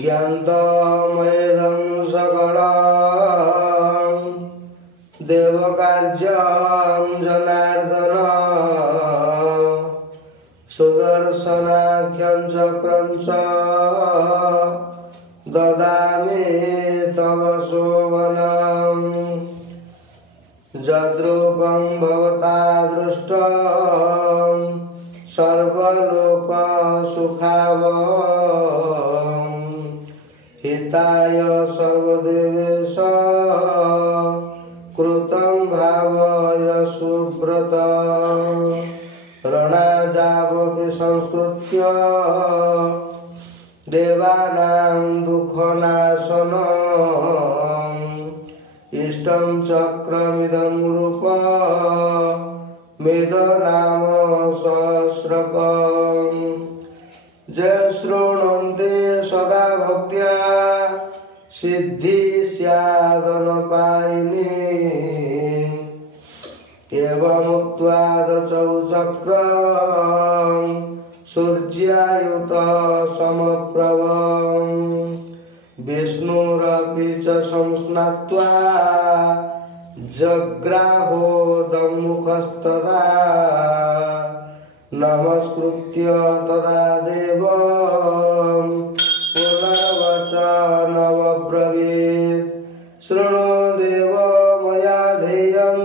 ज्ञान्तमेदं सकलं देवकार्यं जनार्दन सुदर्शनाख्यं चक्रं च ददामि तव शोभनम् यद्रूपं भवता दृष्टं सर्वलोकसुखावहं हिताय सर्वदेवेश कृतं भावय सुव्रत रणाजावपि संस्कृत्य देवानां दुःखनाशनम् इष्टं चक्रमिदं रूपमिदनाम सहस्रकम् ये शृण्वन्ति सदा भक्त्या सिद्धि स्यादनपायिनी एवमुक्त्वा दचौ चक्रं सूर्यायुत समप्रभम् विष्णुरपि च संस्नात्वा जग्राहोदमुखस्तदा नमस्कृत्य तदा देवं पुनर्वचनमब्रवीत् शृणु देव मया ध्येयं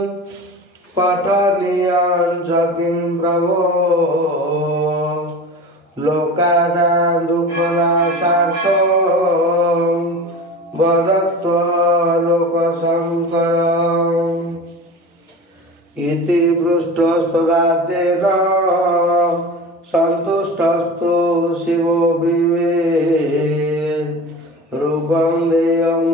पठनीयं च किं प्रभो लोकानां दुःखनाशार्थं वदत्वलोकशङ्करम् इति पृष्टस्तदा तेन सन्तुष्टस्तु शिवो ब्रुवीत् रूपं देयं